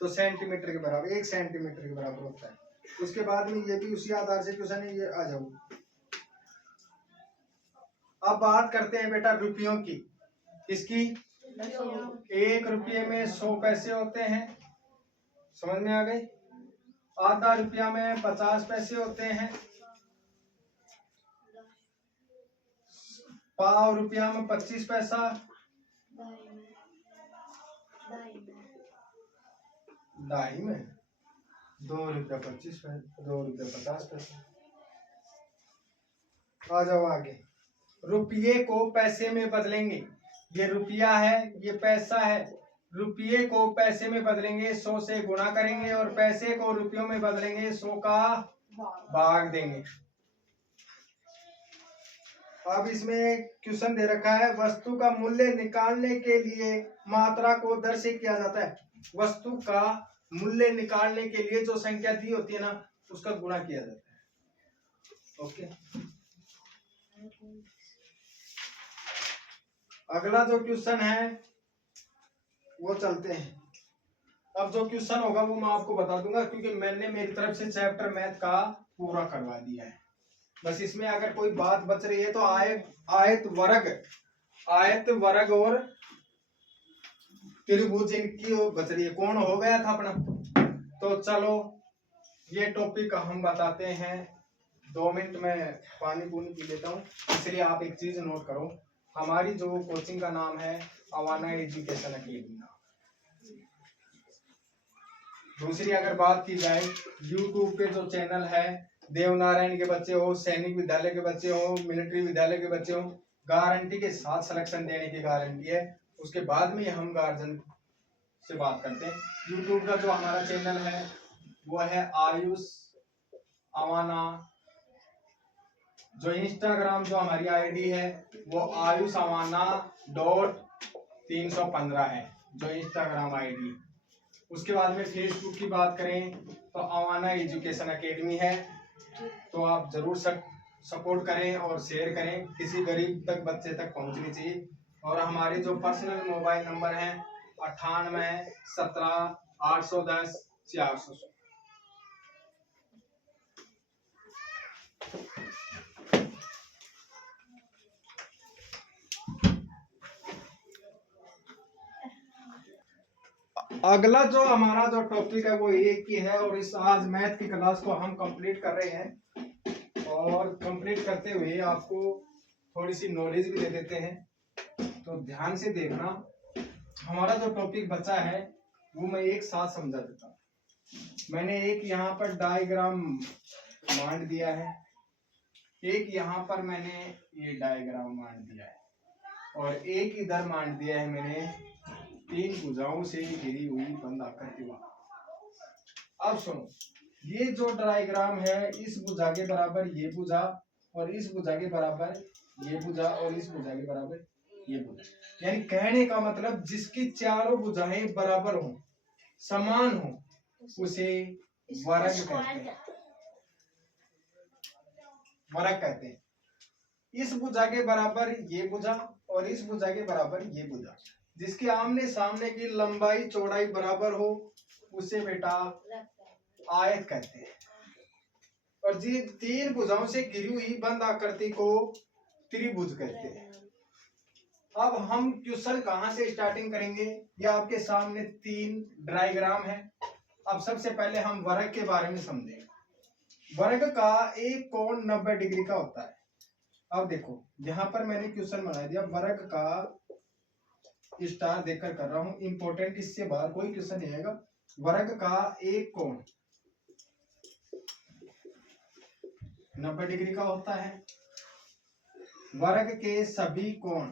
तो सेंटीमीटर के बराबर 1 सेंटीमीटर के बराबर होता है। उसके बाद में ये भी उसी आधार से क्वेश्चन है, ये आ जाओ। अब बात करते हैं बेटा रुपयों की। किसकी? 1 रुपये में 100 पैसे होते हैं। समझ में आ गई? आधा रुपया में 50 पैसे होते हैं। पाव रुपया में 25 पैसा। दाई में 2 रुपया 25 पैसे, 2 रुपया 50 पैसे। आ जाओ आगे। रुपये को पैसे में बदलेंगे। ये रुपया है, ये पैसा है। रुपये को पैसे में बदलेंगे, 100 से गुणा करेंगे, और पैसे को रुपयों में बदलेंगे, 100 का भाग देंगे। अब इसमें क्वेश्चन दे रखा है, वस्तु का मूल्य निकालने के लिए मात्रा को दर से किया जाता है। वस्तु का मूल्य निकालने के लिए जो संख्या दी होती है ना, उसका गुणा किया जाता है। ओके, अगला जो क्वेश्चन है वो चलते हैं। अब जो क्वेश्चन होगा वो मैं आपको बता दूंगा, क्योंकि मैंने मेरी तरफ से चैप्टर मैथ का पूरा करवा दिया है। बस इसमें अगर कोई बात बच रही है तो आयत वर्ग और त्रिभुज इनकी बच रही है। कौन हो गया था अपना? तो चलो ये टॉपिक हम बताते हैं। 2 मिनट में पानी पूनी पी लेता हूँ। इसलिए आप एक चीज नोट करो, हमारी जो कोचिंग का नाम है अवाना एजुकेशन अकेडमी। दूसरी अगर बात की जाए, यूट्यूब पे जो चैनल है, देवनारायण के बच्चे हो, सैनिक विद्यालय के बच्चे हो, मिलिट्री विद्यालय के बच्चे हो, गारंटी के साथ सिलेक्शन देने की गारंटी है। उसके बाद में हम गार्जियन से बात करते हैं। यूट्यूब का जो हमारा चैनल है वो है आयुष अवाना। जो इंस्टाग्राम जो हमारी आईडी है वो आयुष अवाना .315 है, जो इंस्टाग्राम आईडी। उसके बाद में फेसबुक की बात करें तो अवाना एजुकेशन अकेडमी है। तो आप जरूर सपोर्ट करें और शेयर करें, किसी गरीब तक बच्चे तक पहुंचनी चाहिए। और हमारे जो पर्सनल मोबाइल नंबर हैं 98 17 810 400। अगला जो हमारा जो टॉपिक है वो एक ही है, और इस आज मैथ की क्लास को हम कंप्लीट कर रहे हैं। और कंप्लीट करते हुए आपको थोड़ी सी नॉलेज भी दे देते हैं, तो ध्यान से देखना। हमारा जो टॉपिक बचा है वो मैं एक साथ समझा देता हूँ। मैंने एक यहाँ पर डायग्राम मान दिया है, एक यहाँ पर मैंने ये डायग्राम मान दिया है, और एक इधर मान दिया है मैंने 3 भुजाओं से घिरी हुई बंद आकृति वाला। अब सुनो, ये जो डायग्राम है, इस भुजा के बराबर ये भुजा, और इस भुजा के बराबर ये भुजा, और इस भुजा के बराबर ये भुजा। यानी कहने का मतलब जिसकी चारों भुजाएं बराबर हो, समान हो, उसे वर्ग कहते हैं। वर्ग कहते हैं। इस भुजा के बराबर ये भुजा और इस भुजा के बराबर ये भुजा, जिसके आमने सामने की लंबाई चौड़ाई बराबर हो, उसे बेटा आयत कहते हैं। और जी 3 भुजाओं से घिरी हुई बंद आकृति को त्रिभुज कहते हैं। अब हम क्वेश्चन कहां से स्टार्टिंग करेंगे? ये आपके सामने 3 डायग्राम है। अब सबसे पहले हम वर्ग के बारे में समझेंगे। वर्ग का एक कोण 90 डिग्री का होता है। अब देखो, यहां पर मैंने क्वेश्चन बना दिया, वर्ग का स्टार देकर कर रहा हूं, इंपॉर्टेंट, इससे बाहर कोई क्वेश्चन नहीं आएगा। वर्ग का एक कोण 90 डिग्री का होता है। वर्ग के सभी कोण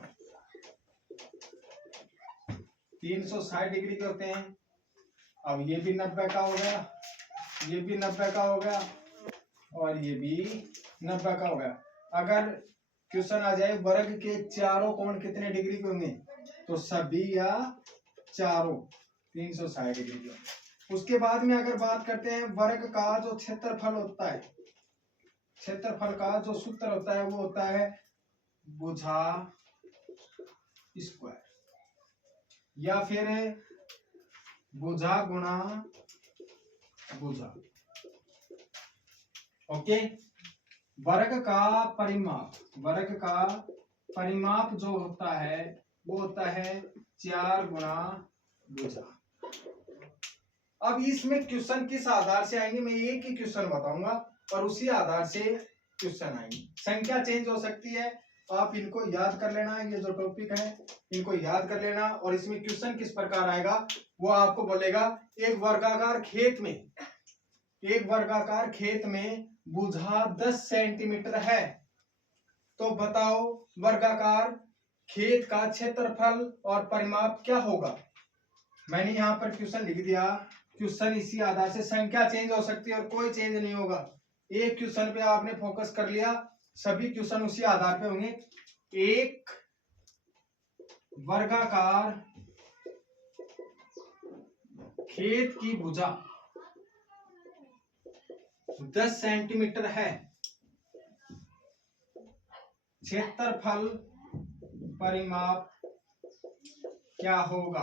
360 डिग्री के होते हैं। अब ये भी 90 का हो गया, ये भी 90 का हो गया, और ये भी 90 का हो गया। अगर क्वेश्चन आ जाए वर्ग के चारों कोण कितने डिग्री के होंगे, तो सभी या चारों 360 डिग्री के। उसके बाद में अगर बात करते हैं वर्ग का जो क्षेत्रफल होता है, क्षेत्रफल का जो सूत्र होता है वो होता है भुजा स्क्वायर, या फिर भुजा गुणा भुजा। ओके। वर्ग का परिमाप, वर्ग का परिमाप जो होता है वो होता है 4 गुणा भुजा। अब इसमें क्वेश्चन किस आधार से आएंगे, मैं एक ही क्वेश्चन बताऊंगा और उसी आधार से क्वेश्चन आएंगे। संख्या चेंज हो सकती है, आप इनको याद कर लेना। ये जो टॉपिक है इनको याद कर लेना, और इसमें क्वेश्चन किस प्रकार आएगा वो आपको बोलेगा। एक वर्गाकार खेत में, एक वर्गाकार खेत में भुजा 10 सेंटीमीटर है, तो बताओ वर्गाकार खेत का क्षेत्रफल और परिमाप क्या होगा। मैंने यहाँ पर क्वेश्चन लिख दिया। क्वेश्चन इसी आधार से, संख्या चेंज हो सकती है और कोई चेंज नहीं होगा। एक क्वेश्चन पे आपने फोकस कर लिया, सभी क्वेश्चन उसी आधार पे होंगे। एक वर्गाकार खेत की भुजा 10 सेंटीमीटर है, क्षेत्रफल परिमाप क्या होगा।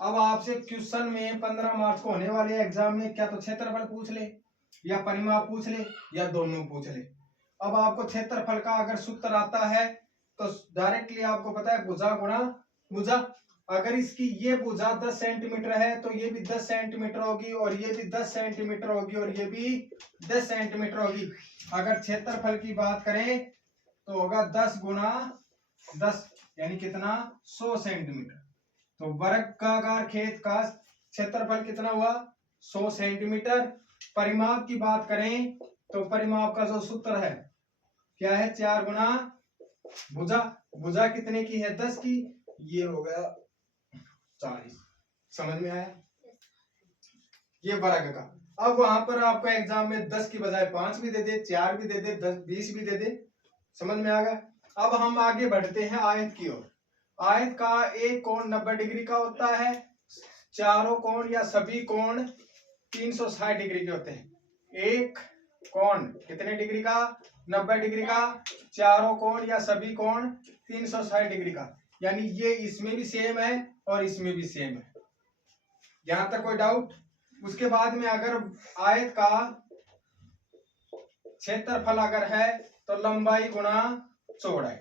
अब आपसे क्वेश्चन में 15 मार्च को होने वाले एग्जाम में क्या तो क्षेत्रफल पूछ ले, या परिमाप पूछ ले, या दोनों पूछ ले। अब आपको क्षेत्रफल का अगर सूत्र आता है तो डायरेक्टली आपको पता है भुजा गुणा भुजा। अगर इसकी ये भुजा 10 सेंटीमीटर है तो ये भी 10 सेंटीमीटर होगी, और ये भी 10 सेंटीमीटर होगी, और ये भी 10 सेंटीमीटर होगी। अगर क्षेत्रफल की बात करें तो होगा 10 गुणा 10, यानी कितना 100 सेंटीमीटर। तो वर्गाकार खेत का क्षेत्रफल कितना हुआ 100 सेंटीमीटर। परिमाप की बात करें तो परिमाप का जो सूत्र है क्या है, 4 गुणा भुजा। भुजा कितने की है 10 की, ये हो गया 40। समझ में आया? ये वर्ग का। अब वहां पर आपको एग्जाम में 10 की बजाय 5 भी दे दे, 4 भी दे दे, 10 20 भी दे दे। समझ में आ गया? अब हम आगे बढ़ते हैं आयत की ओर। आयत का एक कोण 90 डिग्री का होता है, चारों कोण या सभी कोण 360 डिग्री के होते हैं। एक कोण कितने डिग्री का, 90 डिग्री का, चारों कोण या सभी कोण 360 डिग्री का, यानी ये इसमें भी सेम है और इसमें भी सेम है। यहां तक कोई डाउट? उसके बाद में अगर आयत का क्षेत्रफल अगर है तो लंबाई गुणा चौड़ाई।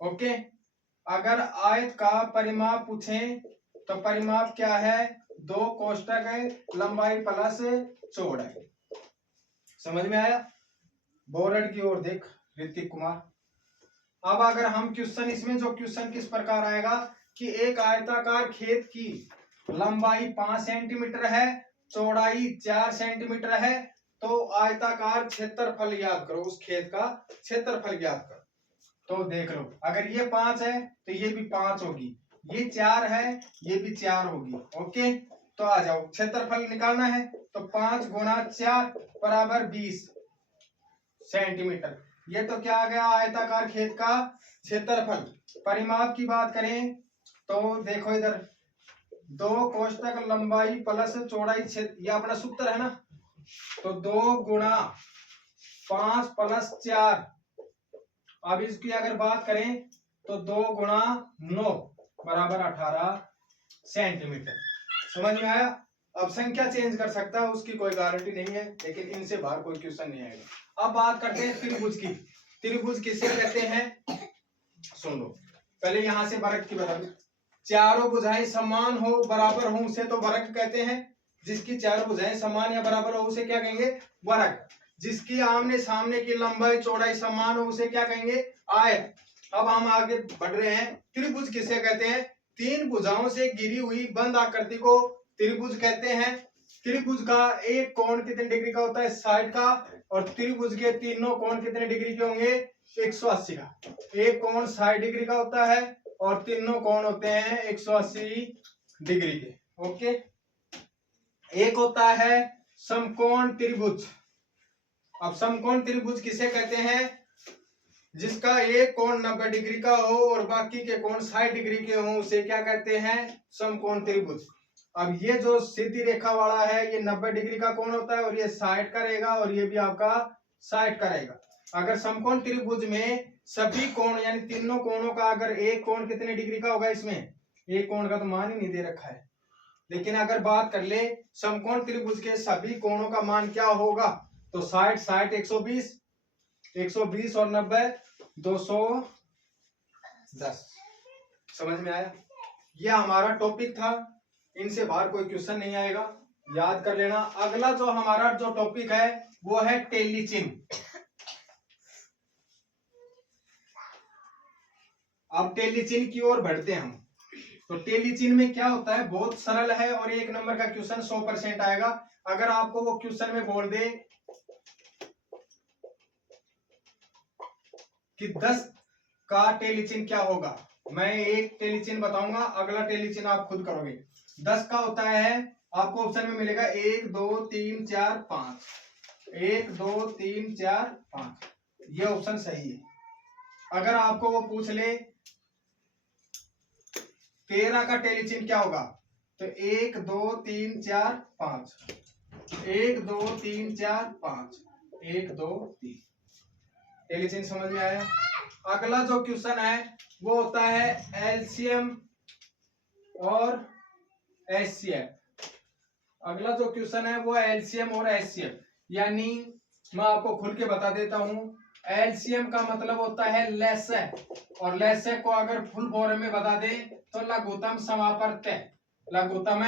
ओके, अगर आयत का परिमाप पूछें तो परिमाप क्या है, 2 कोष्टक है लंबाई प्लस चौड़ाई। समझ में आया? बोर्ड की ओर देख ऋतिक कुमार। अब अगर हम क्वेश्चन, इसमें जो क्वेश्चन किस प्रकार आएगा कि एक आयताकार खेत की लंबाई 5 सेंटीमीटर है, चौड़ाई 4 सेंटीमीटर है, तो आयताकार क्षेत्रफल याद करो, उस खेत का क्षेत्रफल याद करो। तो देख लो, अगर ये 5 है तो ये भी 5 होगी, ये 4 है ये भी 4 होगी। ओके, तो आ जाओ, क्षेत्रफल निकालना है तो 5 गुणा 4 बराबर 20 सेंटीमीटर। ये तो क्या आ गया, आयताकार खेत का क्षेत्रफल। परिमाप की बात करें तो देखो इधर 2 कोष्टक लंबाई प्लस चौड़ाई, ये अपना सूत्र है ना, तो 2 गुणा 5 प्लस 4। अब इसकी अगर बात करें तो 2 गुणा 9 बराबर 18 सेंटीमीटर। समझ में आया? अब संख्या चेंज कर सकता है, उसकी कोई गारंटी नहीं है, लेकिन इनसे बाहर कोई क्वेश्चन नहीं आएगा। अब बात करते हैं त्रिभुज की। त्रिभुज किसे कहते हैं, सुन लो पहले, यहां से वर्ग की बता दो। चारों भुजाएं समान हो, बराबर हो, उसे तो वर्ग कहते हैं। जिसकी चारों भुजाएं समान या बराबर हो उसे क्या कहेंगे, वर्ग। जिसकी आमने सामने की लंबाई चौड़ाई समान हो उसे क्या कहेंगे, आयत। अब हम आगे बढ़ रहे हैं। त्रिभुज किसे कहते हैं, 3 भुजाओं से घिरी हुई बंद आकृति को त्रिभुज कहते हैं। त्रिभुज का एक कोण कितने डिग्री का होता है, 60 का, और त्रिभुज के तीनों कोण कितने डिग्री के होंगे, 180 का। एक कोण 60 डिग्री का होता है और तीनों कोण होते हैं 180 डिग्री के। ओके, एक होता है समकोण त्रिभुज। अब समकोण त्रिभुज किसे कहते हैं, जिसका एक कोण 90 डिग्री का हो और बाकी के कोण 60 डिग्री के हो, उसे क्या कहते हैं, समकोण त्रिभुज। अब ये जो सीधी रेखा वाला है ये 90 डिग्री का कोण होता है और ये 60 का रहेगा और ये भी आपका 60 का रहेगा। अगर समकोण त्रिभुज में सभी कोण यानी तीनों कोणों का अगर एक कोण कितने डिग्री का होगा, इसमें एक कोण का तो मान ही नहीं दे रखा है, लेकिन अगर बात कर ले समकोण त्रिभुज के सभी कोणों का मान क्या होगा, तो 60 60 120, 120 और 90 210। समझ में आया? यह हमारा टॉपिक था, इनसे बाहर कोई क्वेश्चन नहीं आएगा, याद कर लेना। अगला जो हमारा जो टॉपिक है वो है टेलीचिन्ह। अब टेलीचिन्ह की ओर बढ़ते हैं हम। तो टेलीचिन्ह में क्या होता है, बहुत सरल है और 1 नंबर का क्वेश्चन 100% आएगा। अगर आपको वो क्वेश्चन में बोल दे कि 10 का टेलीचिन्ह क्या होगा, मैं एक टेलीचिन्ह बताऊंगा, अगला टेलीचिन्ह आप खुद करोगे। 10 का होता है, आपको ऑप्शन में मिलेगा 1 2 3 4 5, 1 2 3 4 5, ये ऑप्शन सही है। अगर आपको वो पूछ ले 13 का टेलीचिन्ह क्या होगा, तो 1 2 3 4 5, 1 2 3 4 5, 1 2 3, टेलीचिन्ह समझ में आया? अगला जो क्वेश्चन है वो होता है एलसीएम और एचसीएफ। अगला जो क्वेश्चन है वो एलसीएम और एचसीएफ, यानी मैं आपको खुल के बता देता हूं। एलसीएम का मतलब होता है लसाअ, और लसाअ को अगर फुल फॉर्म में बता दे तो लघुत्तम समापवर्त्य, लघुत्तम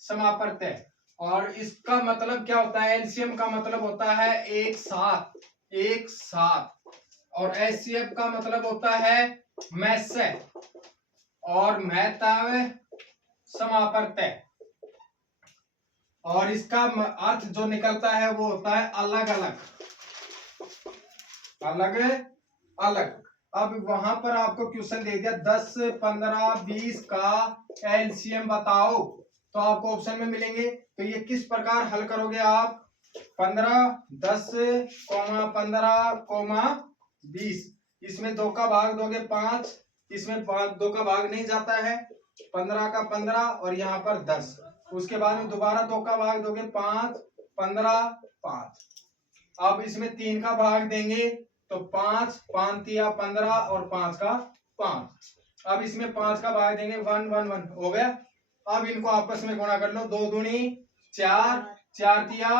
समापवर्त्य। और इसका मतलब क्या होता है, एलसीएम का मतलब होता है एक साथ, एक साथ। और एचसीएफ का मतलब होता है मैसे और महत्व समापवर्त्य। और इसका अर्थ जो निकलता है वो होता है अलग अलग, अलग अलग। अब वहां पर आपको क्वेश्चन दे दिया 10 15 20 का एलसीएम बताओ, तो आपको ऑप्शन में मिलेंगे। तो ये किस प्रकार हल करोगे आप, 15 10 15 20, इसमें 2 का भाग दोगे 5, इसमें 2 का भाग नहीं जाता है, 15 का 15 और यहाँ पर 10। उसके बाद में दोबारा 2 का भाग दोगे 5, 15, 5। अब इसमें 3 का भाग देंगे तो 5, 5 तिया 15 और 5 का 5। अब इसमें 5 का भाग देंगे 1, 1, 1 हो गया। अब इनको आपस में गुणा कर लो, 2 दूनी 4, 4 तिया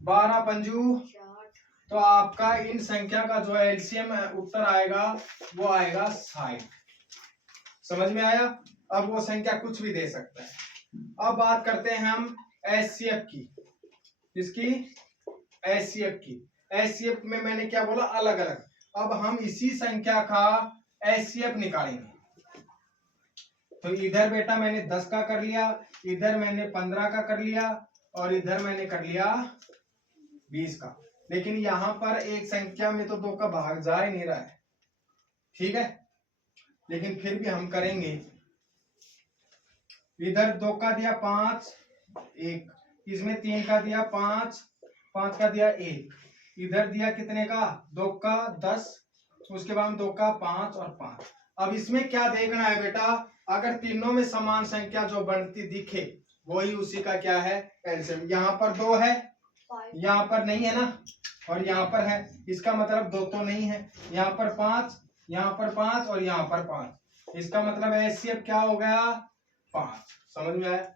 12 पंजू। तो आपका इन संख्या का जो एलसीएम उत्तर आएगा वो आएगा 60। समझ में आया? अब वो संख्या कुछ भी दे सकता है। अब बात करते हैं हम एचसीएफ की। किसकी? एचसीएफ की। एचसीएफ में मैंने क्या बोला? अलग अलग। अब हम इसी संख्या का एचसीएफ निकालेंगे। तो इधर बेटा मैंने 10 का कर लिया, इधर मैंने 15 का कर लिया और इधर मैंने कर लिया 20 का। लेकिन यहां पर एक संख्या में तो 2 का भाग जा ही नहीं रहा है, ठीक है? लेकिन फिर भी हम करेंगे। इधर 2 का दिया 5, 1, इसमें 3 का दिया 5, 5 का दिया 1, इधर दिया कितने का? 2 का 10, उसके बाद 2 का 5 और 5। अब इसमें क्या देखना है बेटा? अगर तीनों में समान संख्या जो बनती दिखे वही उसी का क्या है? एलसीएम। यहाँ पर 2 है, यहाँ पर नहीं है ना, और यहाँ पर है, इसका मतलब 2 तो नहीं है। यहाँ पर 5, यहाँ पर 5 और यहाँ पर 5, इसका मतलब एचसीएफ क्या हो गया? 5। समझ में आया?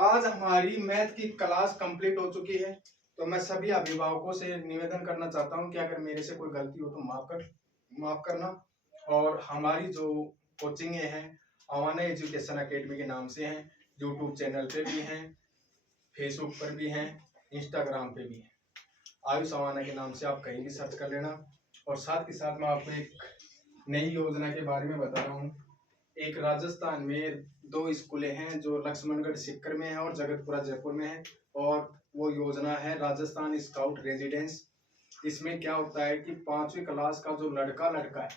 आज हमारी मैथ की क्लास कंप्लीट हो चुकी है। तो मैं सभी अभिभावकों से निवेदन करना चाहता हूं कि अगर मेरे से कोई गलती हो तो माफ करना। और हमारी जो कोचिंग हैं आवाना एजुकेशन एकेडमी के नाम से हैं, यूट्यूब चैनल पे भी हैं, फेसबुक पर भी हैं, इंस्टाग्राम पे भी हैं। आयुष आवाना के नाम से आप कहीं भी सर्च कर लेना। और साथ ही साथ मैं आपको एक नई योजना के बारे में बता रहा हूँ। एक राजस्थान में 2 स्कूलें हैं जो लक्ष्मणगढ़ सीकर में है और जगतपुरा जयपुर में है, और वो योजना है राजस्थान स्काउट रेजिडेंस। इसमें क्या होता है कि 5वीं क्लास का जो लड़का है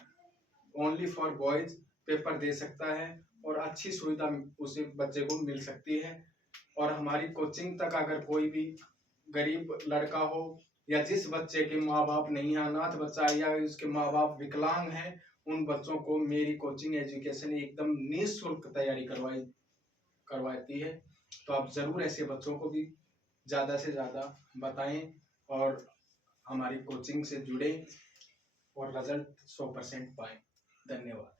ओनली फॉर बॉयज पेपर दे सकता है और अच्छी सुविधा उसे बच्चे को मिल सकती है। और हमारी कोचिंग तक अगर कोई भी गरीब लड़का हो या जिस बच्चे के माँ बाप नहीं है, अनाथ बच्चा है या उसके माँ बाप विकलांग हैं, उन बच्चों को मेरी कोचिंग एजुकेशन एकदम निःशुल्क तैयारी करवाती है। तो आप जरूर ऐसे बच्चों को भी ज़्यादा से ज़्यादा बताएं और हमारी कोचिंग से जुड़े और रिजल्ट 100% पाएं। धन्यवाद।